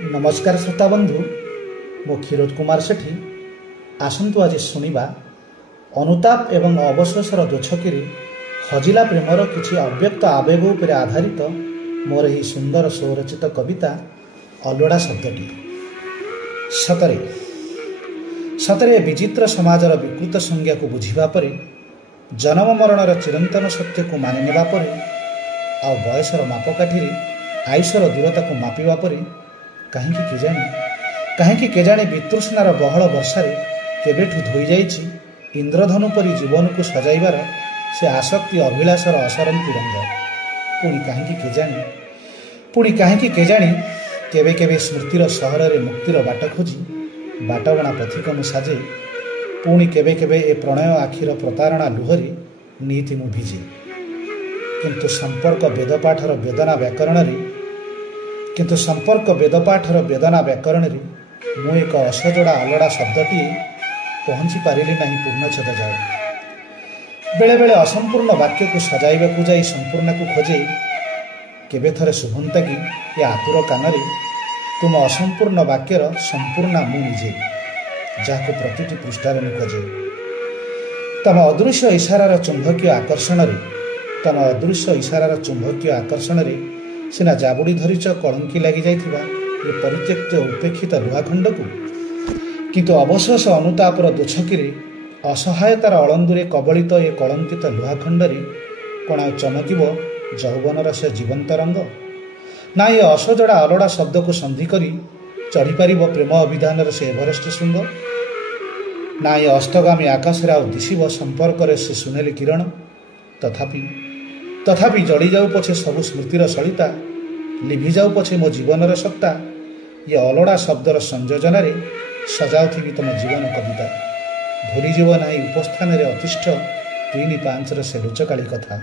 नमस्कार श्रोता बंधु मो क्षीरोद कुमार सेठी आसतु आज शुणा अनुताप एवं अवशोषर दोछकी हजिला प्रेमर किसी अव्यक्त आवेग उपर आधारित मोर यही सुंदर स्वरचित कविता अलोड़ा शब्दटी सतरे सतरे विचित्र समाजर विकृत संज्ञा को बुझा पर जन्म मरणर चिरंतन सत्य को मानि नेबा पर आ बयसर मापकाठी आयुषर दूरता को मापिबा पर कहीं केजाणी वितृष्णार बहल वर्षारे केबेठू धोई जाइछि इंद्रधनु परी जीवन को सजाइबार से आसक्ति अभिलाषर असरंती रंग पुणी कहीं केजाणी केबे केबे स्मृतिर सहर रे मुक्तिर बाट खोजी बाटबणा पथिक मु साजे पुणी केबे केबे ए प्रणय आखिर प्रतारणा लुहरी नीति मु भिजे किंतु संपर्क वेदपाठर वेदना व्याकरण मु एक असजड़ा अलड़ा शब्दटी पहुँची पारिली नहीं पूर्णछेद जाए बेले बेले असंपूर्ण वाक्य को सजाइबा को जाई संपूर्ण को खोजे केबे थरे शुभंता कि ये आतुर कानरे तुम असंपूर्ण वाक्यर संपूर्ण मु निजे जहाँ प्रतिटी पृष्ठार मु खोजे तम अदृश्य इशारार चुंबकीय आकर्षण सिना जाबुड़ी धरीच कलंकी लगी जाइथिबा ये परित्यक्त उपेक्षित लुहाखंड को किंतु अवशोष अनुतापर दोछकी असहायतार अलंदुरे कबलित ये कलंकित लुहाखंड कण चमकिब यौवनर से जीवंत रंग ना ये असजड़ा अलड़ा शब्द को संधि करी चढ़ी पार प्रेम अभिधान से एभरेस्ट शृंग ना ये अस्तगामी आकाश दिशब संपर्क से सुनेली किरण तथापि जड़ी जाऊ पछे सबु स्मृतिर सलिता लिभि जाऊ पछे मो जीवनर सत्ता ये अलड़ा शब्दर संयोजन सजाउथी तुम जीवन कविता भूलीजीव ना उपस्थान अतिष्ठ 3-5 से लुचकाली कथा।